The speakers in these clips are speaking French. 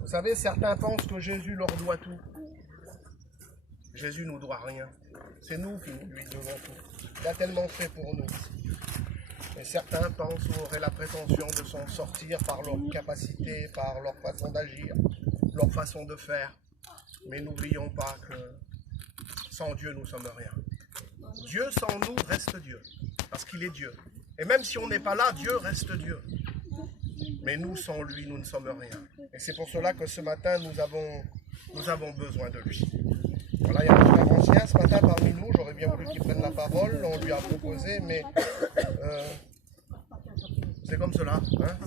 Vous savez, certains pensent que Jésus leur doit tout. Jésus ne nous doit rien. C'est nous qui lui devons tout. Il a tellement fait pour nous. Et certains pensent ou auraient la prétention de s'en sortir par leur capacité, par leur façon d'agir, leur façon de faire. Mais n'oublions pas que sans Dieu, nous ne sommes rien. Dieu sans nous reste Dieu, parce qu'il est Dieu. Et même si on n'est pas là, Dieu reste Dieu. Mais nous, sans lui, nous ne sommes rien. Et c'est pour cela que ce matin, nous avons besoin de lui. Voilà, il y a un frère ancien ce matin parmi nous. J'aurais bien voulu qu'il prenne la parole. On lui a proposé, mais c'est comme cela. Hein,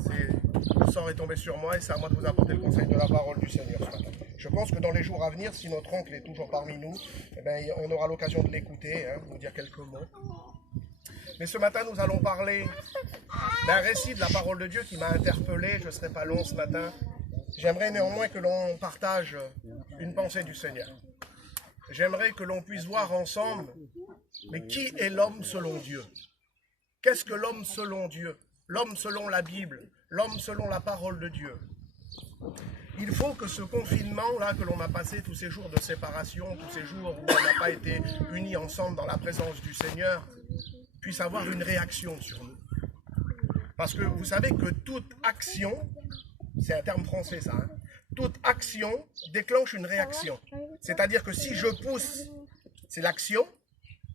le sort est tombé sur moi et c'est à moi de vous apporter le conseil de la parole du Seigneur ce matin. Je pense que dans les jours à venir, si notre oncle est toujours parmi nous, eh bien, on aura l'occasion de l'écouter, hein, vous dire quelques mots. Mais ce matin, nous allons parler d'un récit de la parole de Dieu qui m'a interpellé. Je ne serai pas long ce matin. J'aimerais néanmoins que l'on partage une pensée du Seigneur. J'aimerais que l'on puisse voir ensemble, mais qui est l'homme selon Dieu? Qu'est-ce que l'homme selon Dieu? L'homme selon la Bible, l'homme selon la parole de Dieu. Il faut que ce confinement-là que l'on a passé, tous ces jours de séparation, tous ces jours où on n'a pas été unis ensemble dans la présence du Seigneur, puisse avoir une réaction sur nous. Parce que vous savez que toute action, c'est un terme français ça, hein, toute action déclenche une réaction. C'est-à-dire que si je pousse, c'est l'action,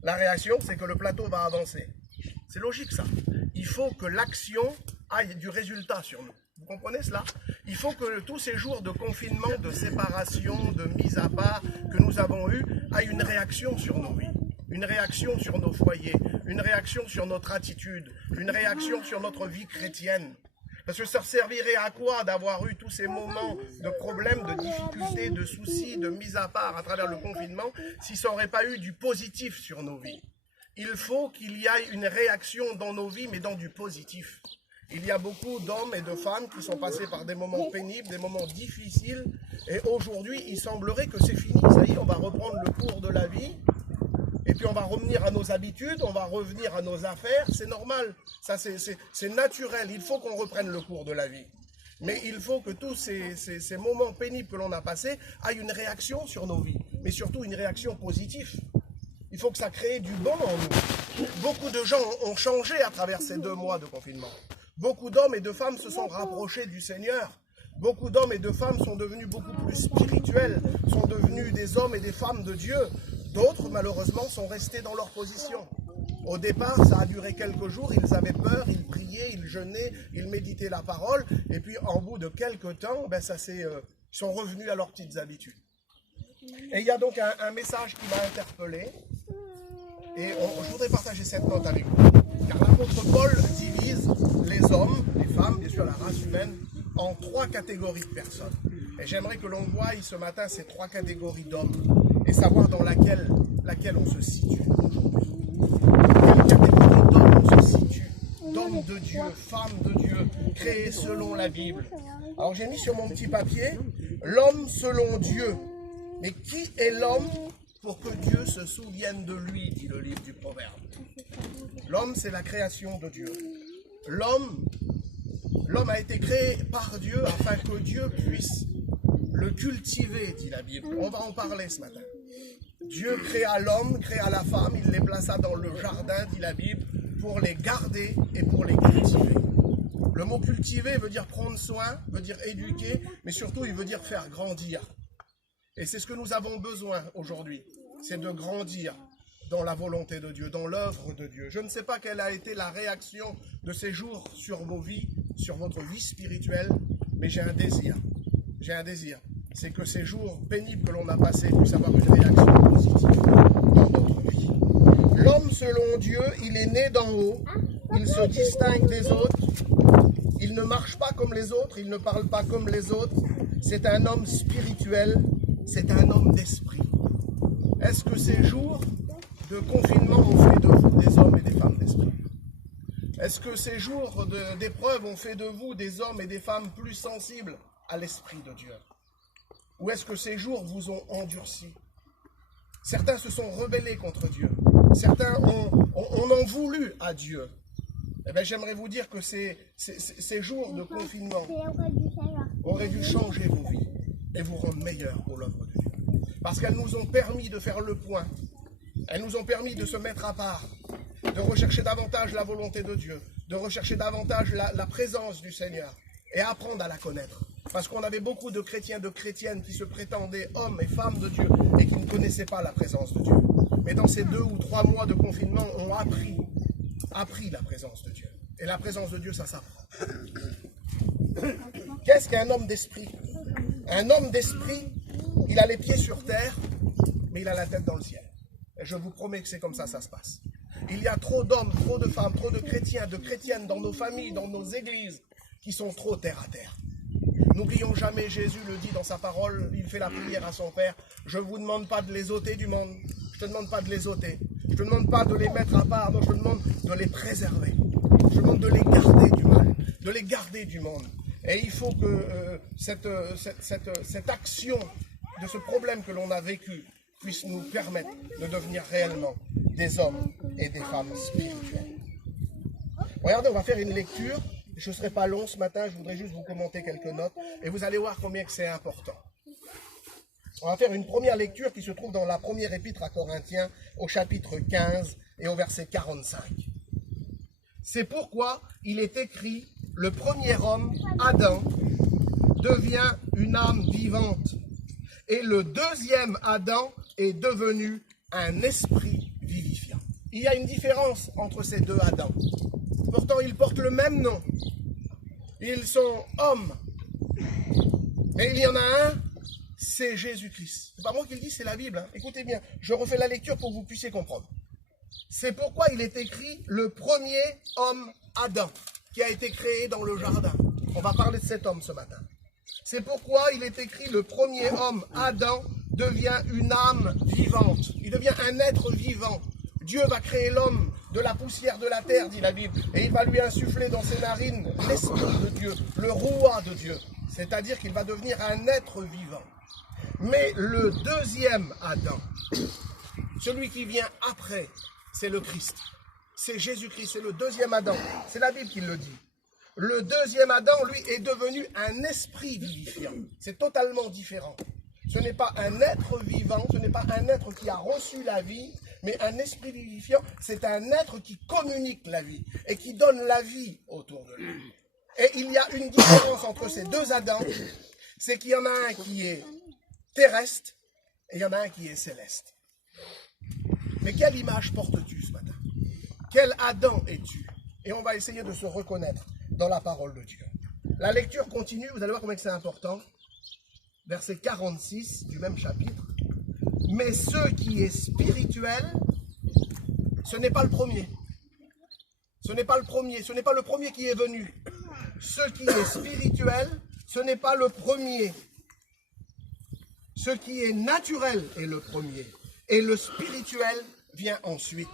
la réaction, c'est que le plateau va avancer. C'est logique ça. Il faut que l'action aille du résultat sur nous. Vous comprenez cela? Il faut que tous ces jours de confinement, de séparation, de mise à part que nous avons eus aient une réaction sur nos vies, une réaction sur nos foyers, une réaction sur notre attitude, une réaction sur notre vie chrétienne. Parce que ça servirait à quoi d'avoir eu tous ces moments de problèmes, de difficultés, de soucis, de mise à part à travers le confinement, si ça n'aurait pas eu du positif sur nos vies? Il faut qu'il y ait une réaction dans nos vies, mais dans du positif. Il y a beaucoup d'hommes et de femmes qui sont passés par des moments pénibles, des moments difficiles, et aujourd'hui, il semblerait que c'est fini, ça y est, on va reprendre le cours de la vie, et puis on va revenir à nos habitudes, on va revenir à nos affaires, c'est normal, ça c'est naturel, il faut qu'on reprenne le cours de la vie. Mais il faut que tous ces moments pénibles que l'on a passés aient une réaction sur nos vies, mais surtout une réaction positive. Il faut que ça crée du bon en nous. Beaucoup de gens ont changé à travers ces 2 mois de confinement. Beaucoup d'hommes et de femmes se sont rapprochés du Seigneur. Beaucoup d'hommes et de femmes sont devenus beaucoup plus spirituels, sont devenus des hommes et des femmes de Dieu. D'autres, malheureusement, sont restés dans leur position. Au départ, ça a duré quelques jours, ils avaient peur, ils priaient, ils jeûnaient, ils méditaient la parole. Et puis, en bout de quelques temps, ils sont revenus à leurs petites habitudes. Et il y a donc un message qui m'a interpellé. Et je voudrais partager cette note avec vous. Car l'apôtre Paul divise les hommes, les femmes, bien sûr la race humaine, en 3 catégories de personnes. Et j'aimerais que l'on voie ce matin ces 3 catégories d'hommes et savoir dans laquelle on se situe aujourd'hui. Quelle catégorie d'hommes on se situe? D'hommes de Dieu, femmes de Dieu, créés selon la Bible. Alors j'ai mis sur mon petit papier, l'homme selon Dieu. Mais qui est l'homme pour que Dieu se souvienne de lui, dit le livre du Proverbe. L'homme, c'est la création de Dieu. L'homme a été créé par Dieu afin que Dieu puisse le cultiver, dit la Bible. On va en parler ce matin. Dieu créa l'homme, créa la femme, il les plaça dans le jardin, dit la Bible, pour les garder et pour les cultiver. Le mot cultiver veut dire prendre soin, veut dire éduquer, mais surtout il veut dire faire grandir. Et c'est ce que nous avons besoin aujourd'hui, c'est de grandir dans la volonté de Dieu, dans l'œuvre de Dieu. Je ne sais pas quelle a été la réaction de ces jours sur vos vies, sur votre vie spirituelle, mais j'ai un désir. C'est que ces jours pénibles que l'on a passés puissent avoir une réaction positive dans notre vie. L'homme selon Dieu, il est né d'en haut, il se distingue des autres, il ne marche pas comme les autres, il ne parle pas comme les autres, c'est un homme spirituel, c'est un homme d'esprit. Est-ce que ces jours de confinement ont fait de vous des hommes et des femmes d'esprit? Est-ce que ces jours d'épreuve ont fait de vous des hommes et des femmes plus sensibles à l'esprit de Dieu? Ou est-ce que ces jours vous ont endurci? Certains se sont rebellés contre Dieu. Certains ont en voulu à Dieu. Eh bien, j'aimerais vous dire que ces jours de confinement auraient dû changer vos vies et vous rendre meilleurs pour l'œuvre de Dieu. Parce qu'elles nous ont permis de faire le point. Elles nous ont permis de se mettre à part, de rechercher davantage la volonté de Dieu, de rechercher davantage la présence du Seigneur et apprendre à la connaître. Parce qu'on avait beaucoup de chrétiens, de chrétiennes qui se prétendaient hommes et femmes de Dieu et qui ne connaissaient pas la présence de Dieu. Mais dans ces 2 ou 3 mois de confinement, on a appris la présence de Dieu. Et la présence de Dieu, ça s'apprend. Qu'est-ce qu'un homme d'esprit? Un homme d'esprit, il a les pieds sur terre, mais il a la tête dans le ciel. Et je vous promets que c'est comme ça se passe. Il y a trop d'hommes, trop de femmes, trop de chrétiens, de chrétiennes dans nos familles, dans nos églises, qui sont trop terre à terre. N'oublions jamais, Jésus le dit dans sa parole, il fait la prière à son Père. Je ne vous demande pas de les ôter du monde. Je ne te demande pas de les ôter. Je ne te demande pas de les mettre à part. Non, je te demande de les préserver. Je te demande de les garder du mal, de les garder du monde. Et il faut que cette action de ce problème que l'on a vécu puisse nous permettre de devenir réellement des hommes et des femmes spirituels. Regardez, on va faire une lecture. Je ne serai pas long ce matin, je voudrais juste vous commenter quelques notes et vous allez voir combien que c'est important. On va faire une première lecture qui se trouve dans la première épître à Corinthiens au chapitre 15 et au verset 45. C'est pourquoi il est écrit, le premier homme, Adam, devient une âme vivante et le deuxième Adam est devenu un esprit vivifiant. Il y a une différence entre ces 2 Adams. Pourtant, ils portent le même nom. Ils sont hommes. Mais il y en a un, c'est Jésus-Christ. C'est pas moi qui le dis, c'est la Bible. Écoutez bien, je refais la lecture pour que vous puissiez comprendre. C'est pourquoi il est écrit le premier homme, Adam, qui a été créé dans le jardin. On va parler de cet homme ce matin. C'est pourquoi il est écrit le premier homme, Adam, devient une âme vivante. Il devient un être vivant. Dieu va créer l'homme de la poussière de la terre, dit la Bible, et il va lui insuffler dans ses narines l'esprit de Dieu, le roi de Dieu. C'est-à-dire qu'il va devenir un être vivant. Mais le deuxième Adam, celui qui vient après, c'est le Christ. C'est Jésus-Christ, c'est le deuxième Adam. C'est la Bible qui le dit. Le deuxième Adam, lui, est devenu un esprit vivifiant. C'est totalement différent. Ce n'est pas un être vivant, ce n'est pas un être qui a reçu la vie, mais un esprit vivifiant, c'est un être qui communique la vie et qui donne la vie autour de lui. Et il y a une différence entre ces 2 Adams, c'est qu'il y en a un qui est terrestre et il y en a un qui est céleste. Mais quelle image portes-tu ce matin? Quel Adam es-tu? Et on va essayer de se reconnaître dans la parole de Dieu. La lecture continue, vous allez voir combien c'est important. Verset 46 du même chapitre. Mais ce qui est spirituel, ce n'est pas le premier. Ce n'est pas le premier. Ce n'est pas le premier qui est venu. Ce qui est spirituel, ce n'est pas le premier. Ce qui est naturel est le premier. Et le spirituel vient ensuite.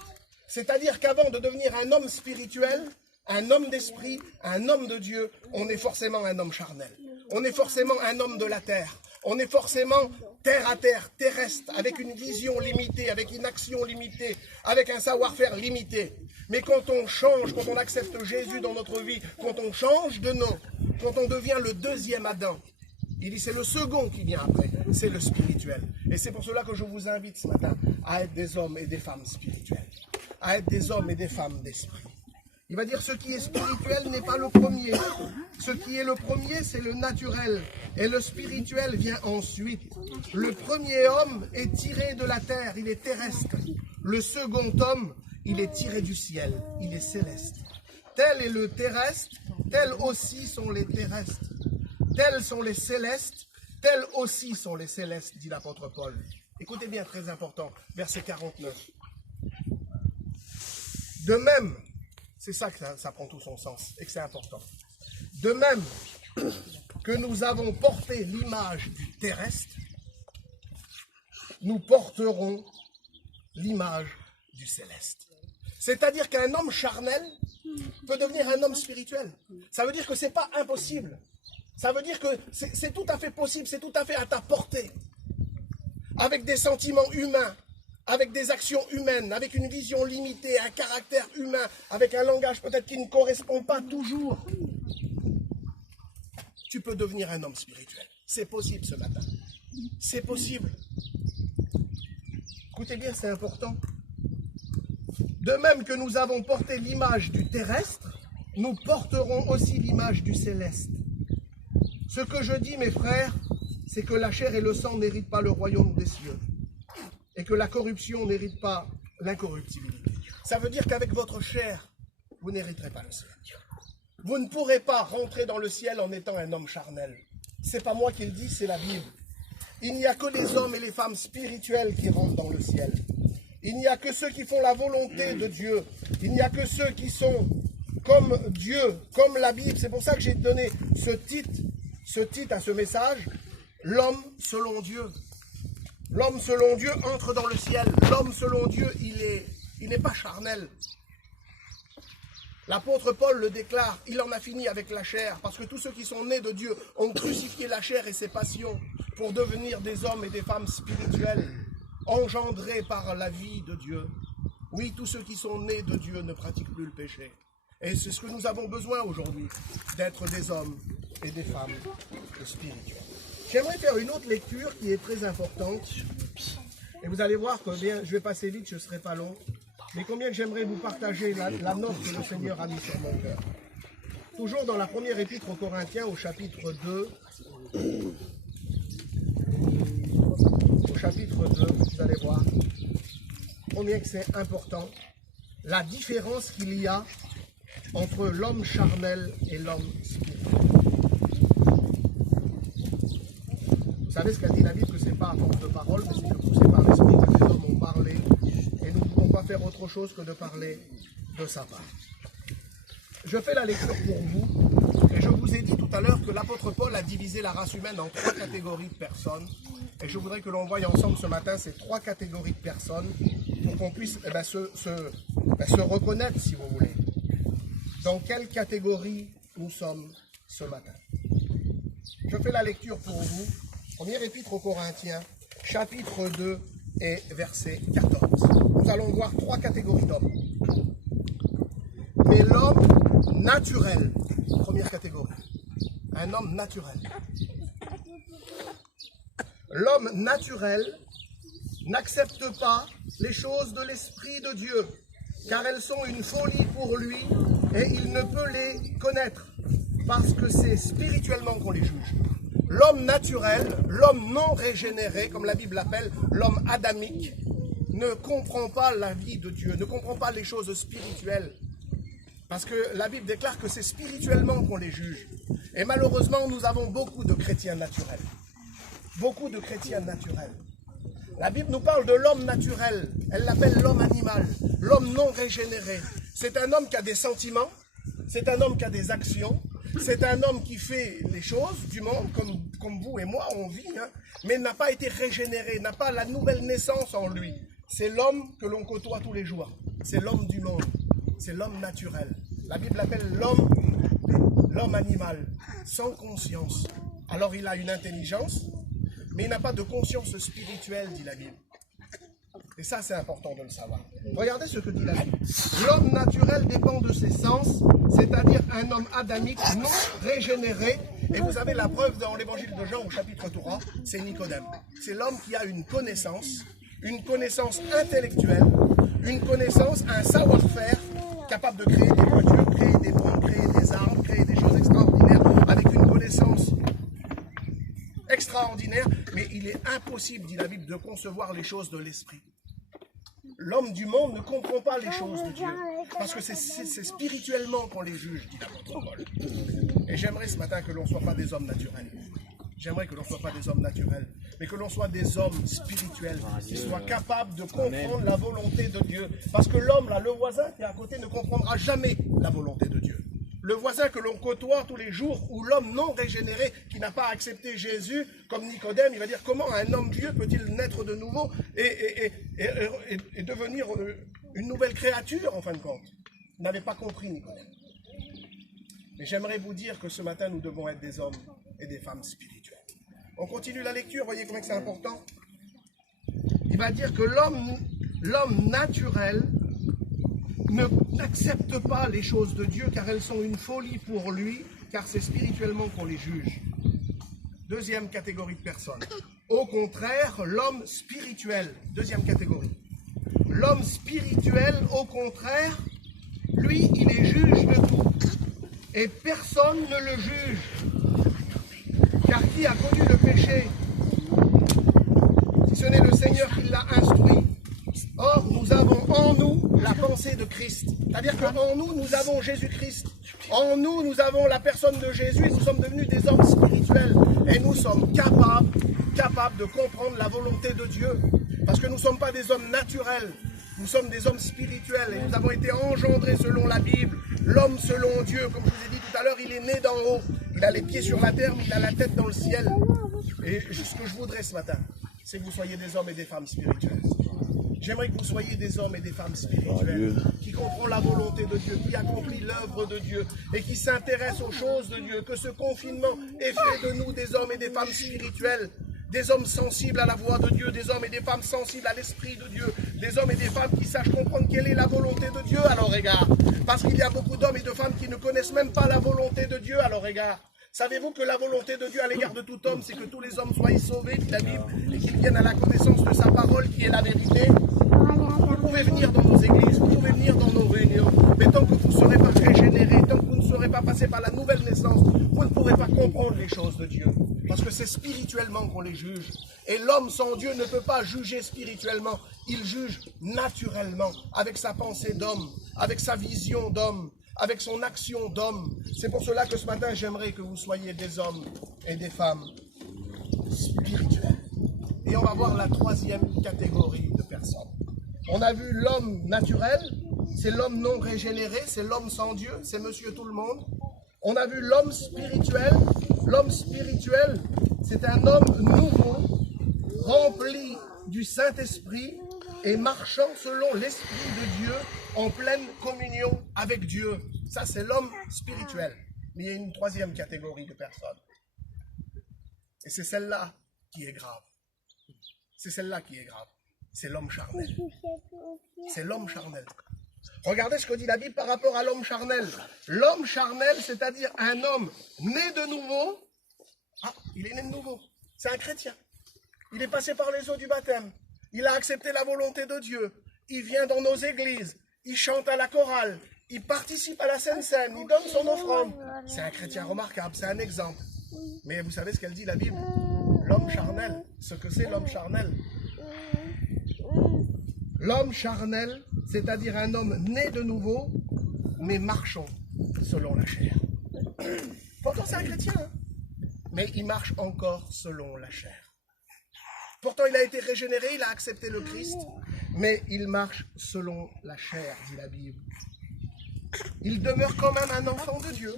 C'est-à-dire qu'avant de devenir un homme spirituel, un homme d'esprit, un homme de Dieu, on est forcément un homme charnel. On est forcément un homme de la terre. On est forcément terre à terre, terrestre, avec une vision limitée, avec une action limitée, avec un savoir-faire limité. Mais quand on change, quand on accepte Jésus dans notre vie, quand on change de nom, quand on devient le deuxième Adam, il dit c'est le second qui vient après, c'est le spirituel. Et c'est pour cela que je vous invite ce matin à être des hommes et des femmes spirituels, à être des hommes et des femmes d'esprit. Il va dire ce qui est spirituel n'est pas le premier. Ce qui est le premier, c'est le naturel. Et le spirituel vient ensuite. Le premier homme est tiré de la terre, il est terrestre. Le second homme, il est tiré du ciel, il est céleste. Tel est le terrestre, tels aussi sont les terrestres. Tels sont les célestes, tels aussi sont les célestes, dit l'apôtre Paul. Écoutez bien, très important, verset 49. De même, c'est ça que ça prend tout son sens et que c'est important. De même que nous avons porté l'image du terrestre, nous porterons l'image du céleste. C'est-à-dire qu'un homme charnel peut devenir un homme spirituel. Ça veut dire que ce n'est pas impossible. Ça veut dire que c'est tout à fait possible, c'est tout à fait à ta portée. Avec des sentiments humains, avec des actions humaines, avec une vision limitée, un caractère humain, avec un langage peut-être qui ne correspond pas toujours, tu peux devenir un homme spirituel. C'est possible ce matin. C'est possible. Écoutez bien, c'est important. De même que nous avons porté l'image du terrestre, nous porterons aussi l'image du céleste. Ce que je dis, mes frères, c'est que la chair et le sang n'héritent pas le royaume des cieux et que la corruption n'hérite pas l'incorruptibilité. Ça veut dire qu'avec votre chair, vous n'hériterez pas le ciel. Vous ne pourrez pas rentrer dans le ciel en étant un homme charnel. C'est pas moi qui le dis, c'est la Bible. Il n'y a que les hommes et les femmes spirituels qui rentrent dans le ciel. Il n'y a que ceux qui font la volonté de Dieu. Il n'y a que ceux qui sont comme Dieu, comme la Bible. C'est pour ça que j'ai donné ce titre à ce message, l'homme selon Dieu. L'homme selon Dieu entre dans le ciel. L'homme selon Dieu, il n'est pas charnel. L'apôtre Paul le déclare, il en a fini avec la chair, parce que tous ceux qui sont nés de Dieu ont crucifié la chair et ses passions pour devenir des hommes et des femmes spirituels, engendrés par la vie de Dieu. Oui, tous ceux qui sont nés de Dieu ne pratiquent plus le péché. Et c'est ce que nous avons besoin aujourd'hui, d'être des hommes et des femmes spirituels. J'aimerais faire une autre lecture qui est très importante. Et vous allez voir que bien, je vais passer vite, je ne serai pas long. Mais combien j'aimerais vous partager la note que le Seigneur a mis sur mon cœur. Toujours dans la première épître aux Corinthiens, au chapitre 2. Au chapitre 2, vous allez voir combien que c'est important. La différence qu'il y a entre l'homme charnel et l'homme spirituel. Vous savez ce qu'a dit la Bible, que ce n'est pas à force de parole, mais c'est que poussé par l'Esprit que les hommes ont parlé, et nous ne pouvons pas faire autre chose que de parler de sa part. Je fais la lecture pour vous, et je vous ai dit tout à l'heure que l'apôtre Paul a divisé la race humaine en 3 catégories de personnes, et je voudrais que l'on voie ensemble ce matin ces 3 catégories de personnes, pour qu'on puisse se reconnaître, si vous voulez, dans quelle catégorie nous sommes ce matin. Je fais la lecture pour vous. Première épître aux Corinthiens, chapitre 2 et verset 14. Nous allons voir 3 catégories d'hommes. Mais l'homme naturel, première catégorie, un homme naturel. L'homme naturel n'accepte pas les choses de l'Esprit de Dieu, car elles sont une folie pour lui et il ne peut les connaître, parce que c'est spirituellement qu'on les juge. L'homme naturel, l'homme non régénéré, comme la Bible l'appelle, l'homme adamique, ne comprend pas la vie de Dieu, ne comprend pas les choses spirituelles. Parce que la Bible déclare que c'est spirituellement qu'on les juge. Et malheureusement, nous avons beaucoup de chrétiens naturels. Beaucoup de chrétiens naturels. La Bible nous parle de l'homme naturel. Elle l'appelle l'homme animal, l'homme non régénéré. C'est un homme qui a des sentiments, c'est un homme qui a des actions, c'est un homme qui fait les choses du monde, comme vous et moi, on vit, hein, mais n'a pas été régénéré, n'a pas la nouvelle naissance en lui. C'est l'homme que l'on côtoie tous les jours. C'est l'homme du monde. C'est l'homme naturel. La Bible l'appelle l'homme animal, sans conscience. Alors il a une intelligence, mais il n'a pas de conscience spirituelle, dit la Bible. Et ça, c'est important de le savoir. Regardez ce que dit la Bible. L'homme naturel dépend de ses sens, c'est-à-dire un homme adamique non régénéré. Et vous avez la preuve dans l'évangile de Jean au chapitre 3, c'est Nicodème. C'est l'homme qui a une connaissance intellectuelle, une connaissance, un savoir-faire capable de créer des voitures, créer des bombes, créer des armes, créer des choses extraordinaires avec une connaissance extraordinaire. Mais il est impossible, dit la Bible, de concevoir les choses de l'esprit. L'homme du monde ne comprend pas les choses de Dieu, parce que c'est spirituellement qu'on les juge, dit l'apôtre Paul. Et j'aimerais ce matin que l'on ne soit pas des hommes naturels. J'aimerais que l'on ne soit pas des hommes naturels, mais que l'on soit des hommes spirituels, qui soient capables de comprendre la volonté de Dieu. Parce que l'homme, là, le voisin qui est à côté, ne comprendra jamais la volonté de Dieu. Le voisin que l'on côtoie tous les jours, ou l'homme non régénéré qui n'a pas accepté Jésus, comme Nicodème, il va dire comment un homme vieux peut-il naître de nouveau et devenir une nouvelle créature en fin de compte. Vous n'avez pas compris, Nicodème. Mais j'aimerais vous dire que ce matin, nous devons être des hommes et des femmes spirituelles. On continue la lecture, voyez comment c'est important. Il va dire que l'homme l'homme naturel n'accepte pas les choses de Dieu car elles sont une folie pour lui, car c'est spirituellement qu'on les juge. Deuxième catégorie de personnes. Au contraire, l'homme spirituel, deuxième catégorie. L'homme spirituel, au contraire, lui, il est juge de tout. Et personne ne le juge. Car qui a connu le péché? Si ce n'est le Seigneur qui l'a instruit. Or, nous avons en nous la pensée de Christ. C'est-à-dire qu'en nous, nous avons Jésus-Christ. En nous, nous avons la personne de Jésus et nous sommes devenus des hommes spirituels. Et nous sommes capables de comprendre la volonté de Dieu. Parce que nous ne sommes pas des hommes naturels. Nous sommes des hommes spirituels et nous avons été engendrés selon la Bible. L'homme selon Dieu, comme je vous ai dit tout à l'heure, il est né d'en haut. Il a les pieds sur la terre, mais il a la tête dans le ciel. Et ce que je voudrais ce matin, c'est que vous soyez des hommes et des femmes spirituels. J'aimerais que vous soyez des hommes et des femmes spirituels qui comprennent la volonté de Dieu, qui accomplissent l'œuvre de Dieu et qui s'intéressent aux choses de Dieu. Que ce confinement ait fait de nous des hommes et des femmes spirituels, des hommes sensibles à la voix de Dieu, des hommes et des femmes sensibles à l'esprit de Dieu, des hommes et des femmes qui sachent comprendre quelle est la volonté de Dieu à leur égard. Parce qu'il y a beaucoup d'hommes et de femmes qui ne connaissent même pas la volonté de Dieu à leur égard. Savez-vous que la volonté de Dieu à l'égard de tout homme, c'est que tous les hommes soient sauvés, dit la Bible, et qu'ils viennent à la connaissance de sa parole qui est la vérité? Vous pouvez venir dans nos églises, vous pouvez venir dans nos réunions, mais tant que vous ne serez pas régénérés, tant que vous ne serez pas passés par la nouvelle naissance, vous ne pourrez pas comprendre les choses de Dieu. Parce que c'est spirituellement qu'on les juge. Et l'homme sans Dieu ne peut pas juger spirituellement, il juge naturellement, avec sa pensée d'homme, avec sa vision d'homme, avec son action d'homme. C'est pour cela que ce matin, j'aimerais que vous soyez des hommes et des femmes spirituels. Et on va voir la troisième catégorie de personnes. On a vu l'homme naturel, c'est l'homme non régénéré, c'est l'homme sans Dieu, c'est monsieur tout le monde. On a vu l'homme spirituel. L'homme spirituel, c'est un homme nouveau, rempli du Saint-Esprit et marchant selon l'Esprit de Dieu en pleine communion avec Dieu. Ça, c'est l'homme spirituel. Mais il y a une troisième catégorie de personnes. Et c'est celle-là qui est grave. C'est celle-là qui est grave. C'est l'homme charnel. C'est l'homme charnel. Regardez ce que dit la Bible par rapport à l'homme charnel. L'homme charnel, c'est-à-dire un homme né de nouveau. Ah, il est né de nouveau. C'est un chrétien. Il est passé par les eaux du baptême. Il a accepté la volonté de Dieu. Il vient dans nos églises. Il chante à la chorale. Il participe à la Sainte Seine. Il donne son offrande. C'est un chrétien remarquable. C'est un exemple. Mais vous savez ce qu'elle dit la Bible? L'homme charnel. Ce que c'est l'homme charnel. L'homme charnel, c'est-à-dire un homme né de nouveau, mais marchant selon la chair. Pourtant c'est un chrétien, hein? Mais il marche encore selon la chair. Pourtant il a été régénéré, il a accepté le Christ, mais il marche selon la chair, dit la Bible. Il demeure quand même un enfant de Dieu,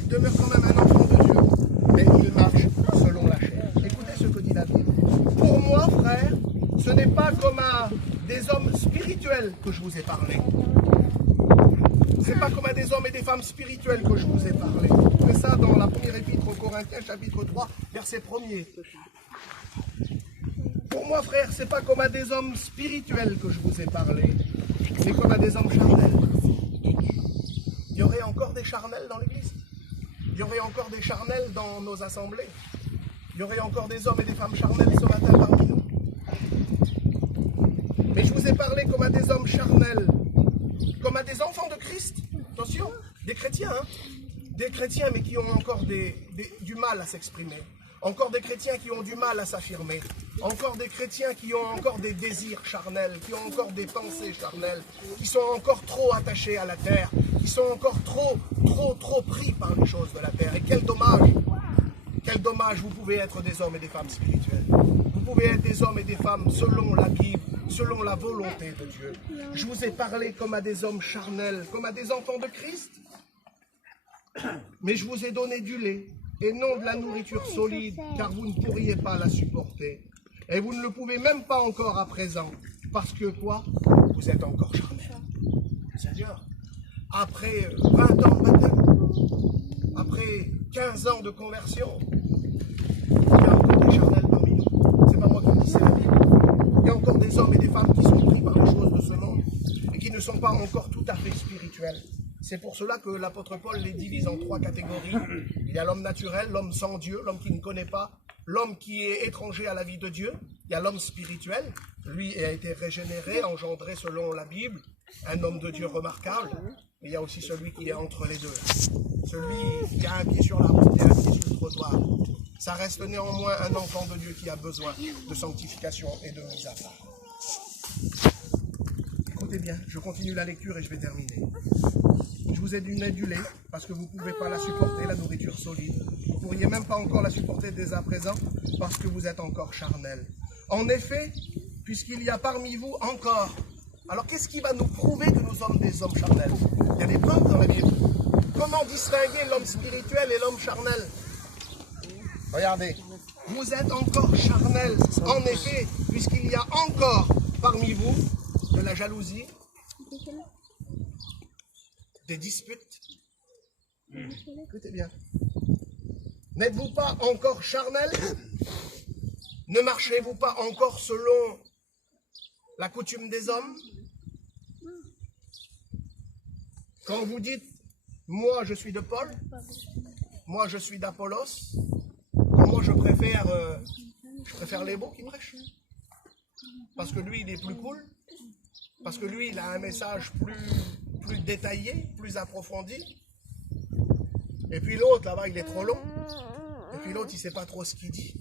il demeure quand même un enfant de Dieu, mais il marche selon la chair. Écoutez ce que dit la Bible. Pour moi, frère, ce n'est pas comme à des hommes spirituels que je vous ai parlé. Ce n'est pas comme à des hommes et des femmes spirituels que je vous ai parlé. C'est ça dans la première épître aux Corinthiens, chapitre 3, verset 1er. Pour moi, frère, ce n'est pas comme à des hommes spirituels que je vous ai parlé, mais comme à des hommes charnels. Il y aurait encore des charnels dans l'église. Il y aurait encore des charnels dans nos assemblées. Il y aurait encore des hommes et des femmes charnels ce matin parmi nous. Mais je vous ai parlé comme à des hommes charnels, comme à des enfants de Christ. Attention, des chrétiens, hein? Des chrétiens mais qui ont encore du mal à s'exprimer. Encore des chrétiens qui ont du mal à s'affirmer. Encore des chrétiens qui ont encore des désirs charnels, qui ont encore des pensées charnelles, qui sont encore trop attachés à la terre, qui sont encore trop pris par les choses de la terre. Et quel dommage! Quel dommage, vous pouvez être des hommes et des femmes spirituels. Vous pouvez être des hommes et des femmes selon la Bible, selon la volonté de Dieu. Je vous ai parlé comme à des hommes charnels, comme à des enfants de Christ. Mais je vous ai donné du lait et non de la nourriture solide, car vous ne pourriez pas la supporter. Et vous ne le pouvez même pas encore à présent. Parce que quoi? Vous êtes encore charnel. Seigneur, après 20 ans de baptême, après 15 ans de conversion, il y a encore des charnels parmi nous. C'est pas moi qui dis, c'est la Bible. Il y a encore des hommes et des femmes qui sont pris par les choses de pas encore tout à fait spirituels. C'est pour cela que l'apôtre Paul les divise en 3 catégories. Il y a l'homme naturel, l'homme sans Dieu, l'homme qui ne connaît pas, l'homme qui est étranger à la vie de Dieu. Il y a l'homme spirituel, lui a été régénéré, engendré selon la Bible, un homme de Dieu remarquable. Mais il y a aussi celui qui est entre les deux. Celui qui a un pied sur la route et un pied sur le trottoir. Ça reste néanmoins un enfant de Dieu qui a besoin de sanctification et de mise à part. Écoutez bien, je continue la lecture et je vais terminer. Je vous ai donné du lait parce que vous ne pouvez pas la supporter, la nourriture solide. Vous ne pourriez même pas encore la supporter dès à présent parce que vous êtes encore charnel. En effet, puisqu'il y a parmi vous encore... Alors qu'est-ce qui va nous prouver que nous sommes des hommes charnels? Il y a des preuves dans la Bible. Comment distinguer l'homme spirituel et l'homme charnel? Regardez, vous êtes encore charnel. En effet, puisqu'il y a encore parmi vous de la jalousie, des disputes. Écoutez bien. N'êtes-vous pas encore charnel? Ne marchez-vous pas encore selon la coutume des hommes? Quand vous dites, moi je suis de Paul, moi je suis d'Apollos, moi je préfère les beaux qui prêchent. Parce que lui il est plus cool, parce que lui il a un message plus détaillé, plus approfondi. Et puis l'autre là-bas il est trop long. Et puis l'autre il ne sait pas trop ce qu'il dit.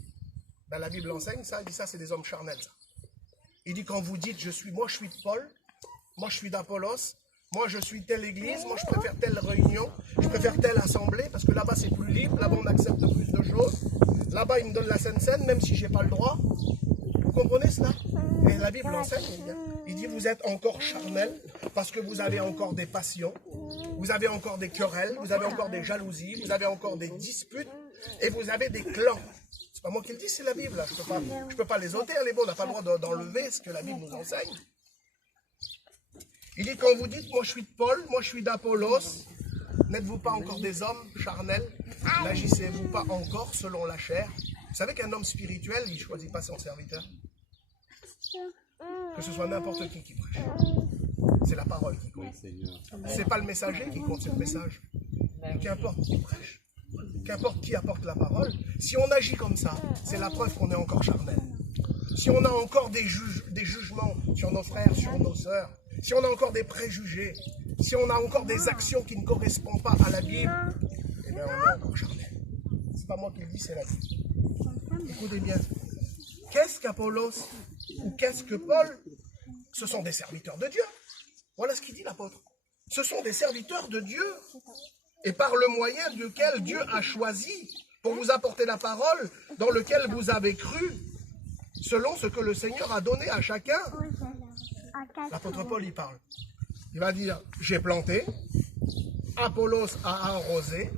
Ben, la Bible enseigne ça, il dit ça c'est des hommes charnels. Ça. Il dit quand vous dites moi je suis de Paul, moi je suis d'Apollos, moi je suis telle église, moi je préfère telle réunion, je préfère telle assemblée, parce que là-bas c'est plus libre, là-bas on accepte plus de choses. Là-bas il me donne la Sainte Seine, même si je n'ai pas le droit. Vous comprenez cela? Et la Bible enseigne, il dit vous êtes encore charnel, parce que vous avez encore des passions, vous avez encore des querelles, vous avez encore des jalousies, vous avez encore des disputes, et vous avez des clans. C'est pas moi qui le dis, c'est la Bible. Là. Je peux pas les ôter, les bons, on n'a pas le droit d'enlever ce que la Bible nous enseigne. Il dit, quand vous dites, moi je suis de Paul, moi je suis d'Apollos, n'êtes-vous pas encore des hommes charnels? N'agissez-vous pas encore selon la chair? Vous savez qu'un homme spirituel, il ne choisit pas son serviteur. Que ce soit n'importe qui prêche. C'est la parole qui compte. C'est pas le messager qui compte, c'est le message. Qu'importe qui prêche, qu'importe qui apporte la parole, si on agit comme ça, c'est la preuve qu'on est encore charnel. Si on a encore des jugements sur nos frères, sur nos sœurs, si on a encore des préjugés, si on a encore des actions qui ne correspondent pas à la Bible, eh bien on est encore charnel. C'est pas moi qui le dis, c'est la Bible. Écoutez bien, qu'est-ce qu'Apollos ou qu'est-ce que Paul? Ce sont des serviteurs de Dieu. Voilà ce qu'il dit l'apôtre. Ce sont des serviteurs de Dieu et par le moyen duquel Dieu a choisi pour vous apporter la parole dans lequel vous avez cru selon ce que le Seigneur a donné à chacun. L'apôtre Paul y parle. Il va dire, j'ai planté, Apollos a arrosé,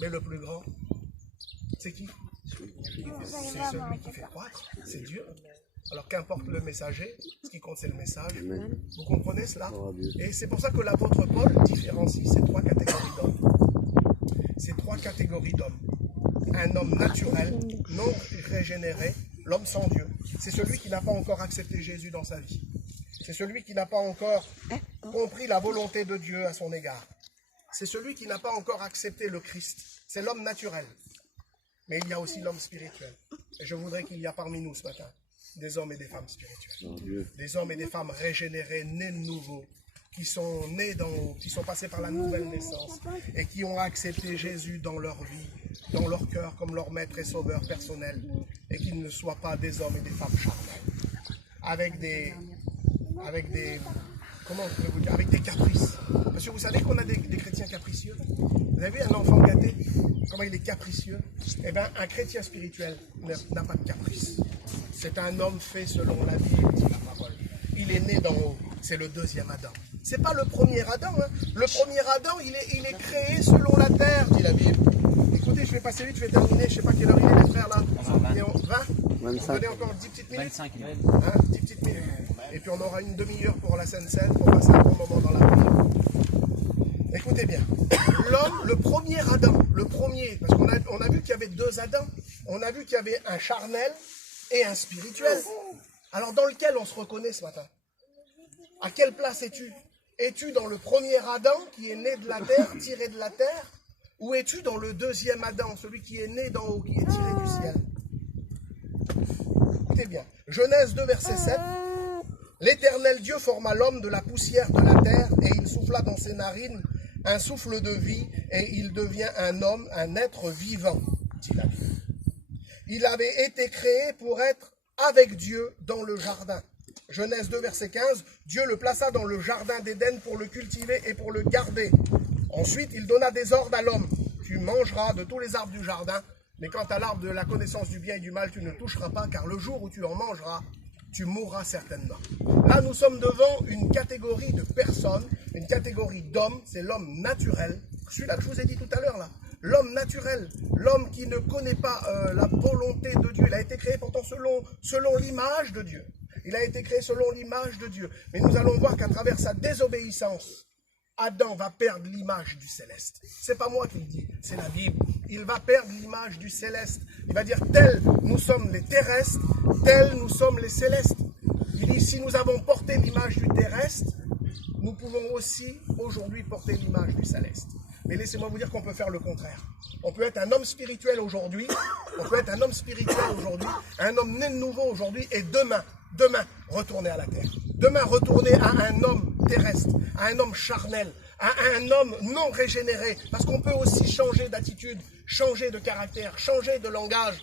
mais le plus grand, c'est qui? C'est celui qui fait croître, c'est Dieu. Alors qu'importe le messager, ce qui compte c'est le message. Vous comprenez cela? Et c'est pour ça que l'apôtre Paul différencie ces 3 catégories d'hommes. Ces 3 catégories d'hommes. Un homme naturel, non régénéré, l'homme sans Dieu. C'est celui qui n'a pas encore accepté Jésus dans sa vie. C'est celui qui n'a pas encore compris la volonté de Dieu à son égard. C'est celui qui n'a pas encore accepté le Christ. C'est l'homme naturel. Mais il y a aussi l'homme spirituel. Et je voudrais qu'il y a parmi nous ce matin des hommes et des femmes spirituels. Des hommes et des femmes régénérés, nés de nouveau, qui sont nés d'en haut, qui sont passés par la nouvelle naissance et qui ont accepté Jésus dans leur vie, dans leur cœur comme leur maître et sauveur personnel, et qu'ils ne soient pas des hommes et des femmes charnels, avec des comment je peux vous dire, avec des caprices. Parce que vous savez qu'on a des chrétiens capricieux. Vous avez vu un enfant gâté, comment il est capricieux? Eh bien, un chrétien spirituel n'a pas de caprice. C'est un homme fait selon la Bible, dit la parole. Il est né d'en haut. C'est le deuxième Adam. C'est pas le premier Adam. Hein. Le premier Adam, il est créé selon la terre, dit la Bible. Écoutez, je vais passer vite, je vais terminer. Je ne sais pas quelle heure il est, les frères, là. 20 25. On donnait encore 10 petites minutes. 25, hein, 10 petites minutes. Et puis on aura une demi-heure pour la Sainte Seine, pour passer un bon moment dans la prière. Écoutez bien. L'homme, le premier Adam, le premier, parce qu'on a vu qu'il y avait 2 Adams. On a vu qu'il y avait un charnel et un spirituel. Alors dans lequel on se reconnaît ce matin? À quelle place es-tu? Es-tu dans le premier Adam qui est né de la terre, tiré de la terre, ou es-tu dans le deuxième Adam, celui qui est né d'en haut, qui est tiré du ciel? Écoutez bien, Genèse 2, verset 7. L'Éternel Dieu forma l'homme de la poussière de la terre, et il souffla dans ses narines un souffle de vie, et il devient un homme, un être vivant, dit la Bible. Il avait été créé pour être avec Dieu dans le jardin. Genèse 2, verset 15, Dieu le plaça dans le jardin d'Éden pour le cultiver et pour le garder. Ensuite, il donna des ordres à l'homme. Tu mangeras de tous les arbres du jardin, mais quant à l'arbre de la connaissance du bien et du mal, tu ne toucheras pas, car le jour où tu en mangeras, tu mourras certainement. Là, nous sommes devant une catégorie de personnes, une catégorie d'hommes, c'est l'homme naturel, celui-là que je vous ai dit tout à l'heure là. L'homme naturel, l'homme qui ne connaît pas la volonté de Dieu, il a été créé pourtant selon l'image de Dieu. Il a été créé selon l'image de Dieu. Mais nous allons voir qu'à travers sa désobéissance, Adam va perdre l'image du céleste. C'est pas moi qui le dis, c'est la Bible. Il va perdre l'image du céleste. Il va dire, tels nous sommes les terrestres, tels nous sommes les célestes. Il dit, si nous avons porté l'image du terrestre, nous pouvons aussi aujourd'hui porter l'image du céleste. Mais laissez-moi vous dire qu'on peut faire le contraire. On peut être un homme spirituel aujourd'hui, un homme né de nouveau aujourd'hui, et demain, retourner à la terre. Demain, retourner à un homme terrestre, à un homme charnel, à un homme non régénéré. Parce qu'on peut aussi changer d'attitude, changer de caractère, changer de langage,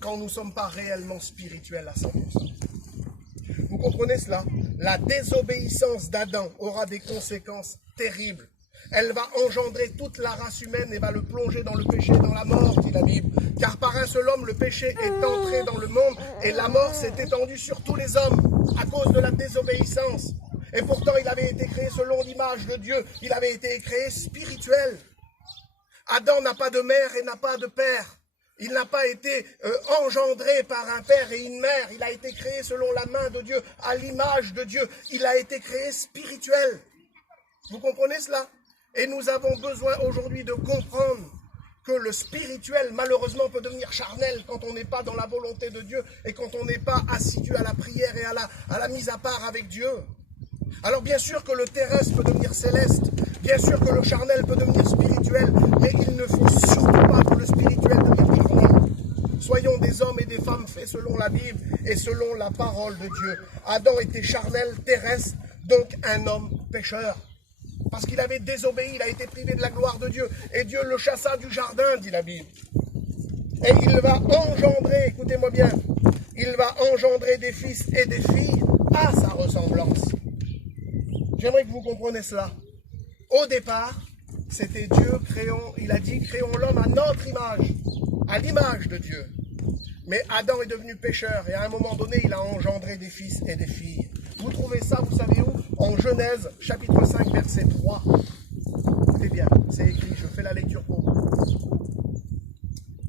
quand nous ne sommes pas réellement spirituels à 100%. Vous comprenez cela? La désobéissance d'Adam aura des conséquences terribles. Elle va engendrer toute la race humaine et va le plonger dans le péché, dans la mort, dit la Bible. Car par un seul homme, le péché est entré dans le monde et la mort s'est étendue sur tous les hommes à cause de la désobéissance. Et pourtant, il avait été créé selon l'image de Dieu. Il avait été créé spirituel. Adam n'a pas de mère et n'a pas de père. Il n'a pas été engendré par un père et une mère. Il a été créé selon la main de Dieu, à l'image de Dieu. Il a été créé spirituel. Vous comprenez cela? Et nous avons besoin aujourd'hui de comprendre que le spirituel, malheureusement, peut devenir charnel quand on n'est pas dans la volonté de Dieu et quand on n'est pas assidu à la prière et à la mise à part avec Dieu. Alors bien sûr que le terrestre peut devenir céleste, bien sûr que le charnel peut devenir spirituel, mais il ne faut surtout pas que le spirituel devienne charnel. Soyons des hommes et des femmes faits selon la Bible et selon la parole de Dieu. Adam était charnel, terrestre, donc un homme pécheur. Parce qu'il avait désobéi, il a été privé de la gloire de Dieu. Et Dieu le chassa du jardin, dit la Bible. Et il va engendrer, écoutez-moi bien, il va engendrer des fils et des filles à sa ressemblance. J'aimerais que vous compreniez cela. Au départ, c'était Dieu, il a dit, créons l'homme à notre image, à l'image de Dieu. Mais Adam est devenu pécheur et à un moment donné, il a engendré des fils et des filles. Vous trouvez ça, vous savez où? En Genèse, chapitre 5, verset 3. Écoutez bien, c'est écrit, je fais la lecture pour vous.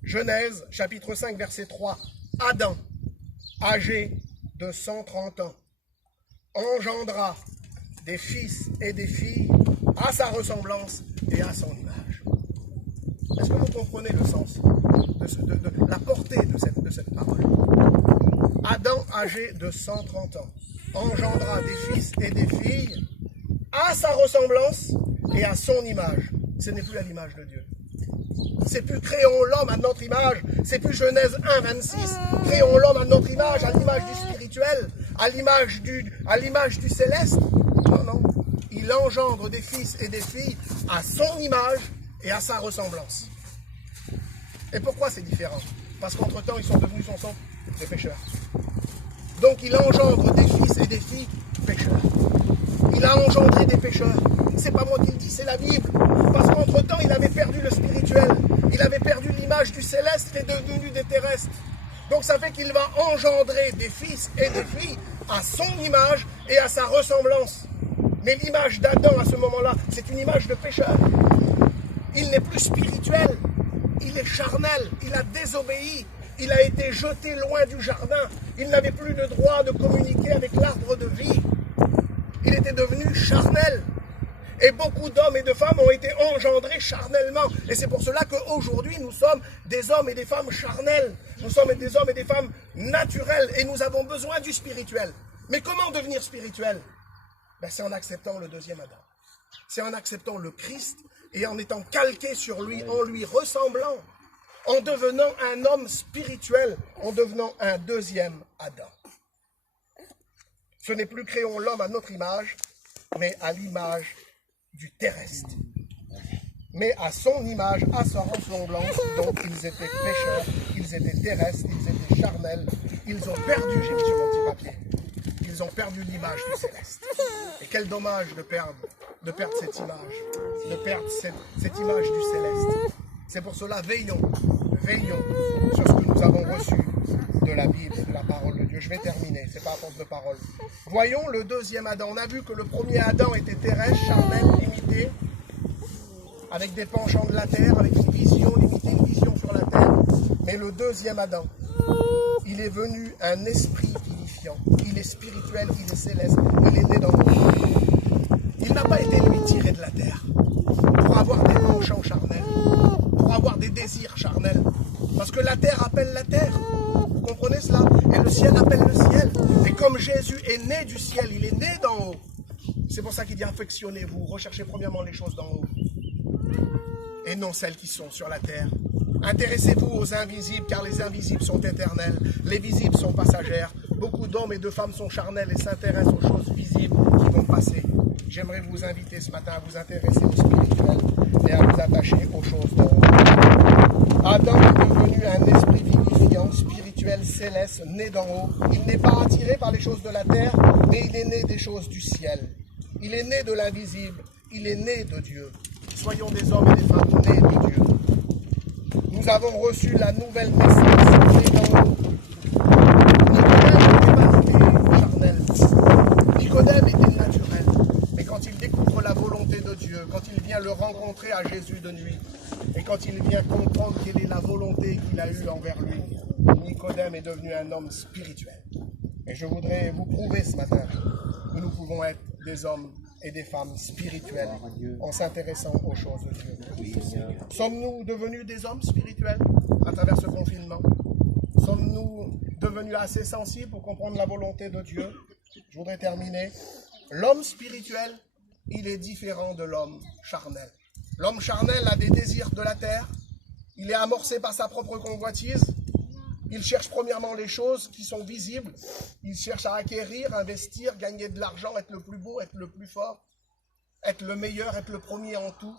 Genèse, chapitre 5, verset 3. Adam, âgé de 130 ans, engendra des fils et des filles à sa ressemblance et à son image. Est-ce que vous comprenez le sens, de la portée de cette parole? Adam, âgé de 130 ans, engendra des fils et des filles à sa ressemblance et à son image. Ce n'est plus à l'image de Dieu. C'est plus créons l'homme à notre image. C'est plus Genèse 1, 26. Créons l'homme à notre image, à l'image du spirituel, à l'image du céleste. Non, non. Il engendre des fils et des filles à son image et à sa ressemblance. Et pourquoi c'est différent? Parce qu'entre-temps, ils sont devenus des pécheurs. Donc il engendre des fils et des filles pécheurs. Il a engendré des pécheurs. C'est pas moi qui le dis, c'est la Bible. Parce qu'entre-temps, il avait perdu le spirituel. Il avait perdu l'image du céleste, il est devenu des terrestres. Donc ça fait qu'il va engendrer des fils et des filles à son image et à sa ressemblance. Mais l'image d'Adam à ce moment-là, c'est une image de pécheur. Il n'est plus spirituel. Il est charnel. Il a désobéi. Il a été jeté loin du jardin. Il n'avait plus le droit de communiquer avec l'arbre de vie. Il était devenu charnel. Et beaucoup d'hommes et de femmes ont été engendrés charnellement. Et c'est pour cela qu'aujourd'hui, nous sommes des hommes et des femmes charnels. Nous sommes des hommes et des femmes naturels. Et nous avons besoin du spirituel. Mais comment devenir spirituel? Ben, c'est en acceptant le deuxième Adam. C'est en acceptant le Christ et en étant calqué sur lui, en lui ressemblant, en devenant un homme spirituel, en devenant un deuxième Adam. Ce n'est plus créons l'homme à notre image, mais à l'image du terrestre. Mais à son image, à sa ressemblance, donc ils étaient pécheurs, ils étaient terrestres, ils étaient charnels, ils ont perdu, j'ai mis sur mon petit papier, ils ont perdu l'image du céleste. Et quel dommage de perdre cette image, de perdre cette image du céleste. C'est pour cela, veillons sur ce que nous avons reçu de la Bible et de la parole de Dieu. Je vais terminer, c'est pas à force de parole. Voyons le deuxième Adam. On a vu que le premier Adam était terrestre, charnel, limité, avec des penchants de la terre, avec une vision limitée, une vision sur la terre. Mais le deuxième Adam, il est venu un esprit vivifiant. Il est spirituel, il est céleste, il est né dans notre monde. Il n'a pas été lui tiré de la terre pour avoir des penchants charnels, pour avoir des désirs charnels. Parce que la terre appelle la terre. Vous comprenez cela? Et le ciel appelle le ciel. Et comme Jésus est né du ciel, il est né d'en haut. C'est pour ça qu'il dit affectionnez-vous, recherchez premièrement les choses d'en haut. Et non celles qui sont sur la terre. Intéressez-vous aux invisibles, car les invisibles sont éternels, les visibles sont passagères. Beaucoup d'hommes et de femmes sont charnels et s'intéressent aux choses visibles qui vont passer. J'aimerais vous inviter ce matin à vous intéresser au spirituel et à vous attacher aux choses d'en haut. Adam est devenu un esprit vivifiant, spirituel, céleste, né d'en haut. Il n'est pas attiré par les choses de la terre, mais il est né des choses du ciel. Il est né de l'invisible, il est né de Dieu. Soyons des hommes et des femmes nés de Dieu. Nous avons reçu la nouvelle naissance née d'en haut. Nicodème était naturel. Mais quand il découvre la volonté de Dieu, quand il vient le rencontrer à Jésus de nuit, et quand il vient comprendre quelle est la volonté qu'il a eue envers lui, Nicodème est devenu un homme spirituel. Et je voudrais vous prouver ce matin que nous pouvons être des hommes et des femmes spirituels en s'intéressant aux choses de Dieu. Sommes-nous devenus des hommes spirituels à travers ce confinement? Sommes-nous devenus assez sensibles pour comprendre la volonté de Dieu? Je voudrais terminer. L'homme spirituel, il est différent de l'homme charnel. L'homme charnel a des désirs de la terre. Il est amorcé par sa propre convoitise. Il cherche premièrement les choses qui sont visibles. Il cherche à acquérir, investir, gagner de l'argent, être le plus beau, être le plus fort, être le meilleur, être le premier en tout.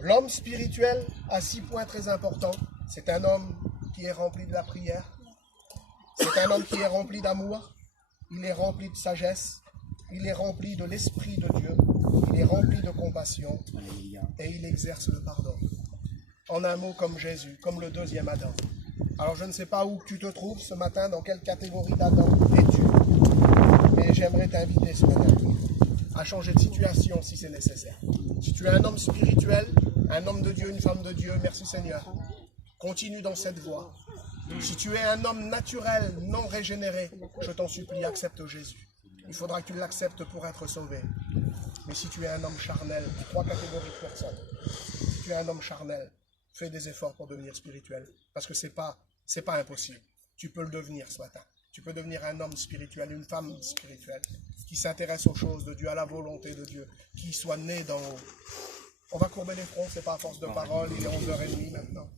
L'homme spirituel a 6 points très importants. C'est un homme qui est rempli de la prière. C'est un homme qui est rempli d'amour. Il est rempli de sagesse. Il est rempli de l'Esprit de Dieu. Il est rempli de compassion. Et il exerce le pardon. En un mot, comme Jésus, comme le deuxième Adam. Alors je ne sais pas où tu te trouves ce matin, dans quelle catégorie d'Adam es-tu, mais j'aimerais t'inviter ce matin à changer de situation si c'est nécessaire. Si tu es un homme spirituel, un homme de Dieu, une femme de Dieu, merci Seigneur, continue dans cette voie. Si tu es un homme naturel, non régénéré, je t'en supplie, accepte Jésus. Il faudra que tu l'acceptes pour être sauvé. Mais si tu es un homme charnel, 3 catégories de personnes, si tu es un homme charnel, fais des efforts pour devenir spirituel, parce que c'est pas impossible. Tu peux le devenir ce matin. Tu peux devenir un homme spirituel, une femme spirituelle, qui s'intéresse aux choses de Dieu, à la volonté de Dieu, qui soit né d'en haut. On va courber les fronts, c'est pas à force de parole, il est 11h30 maintenant.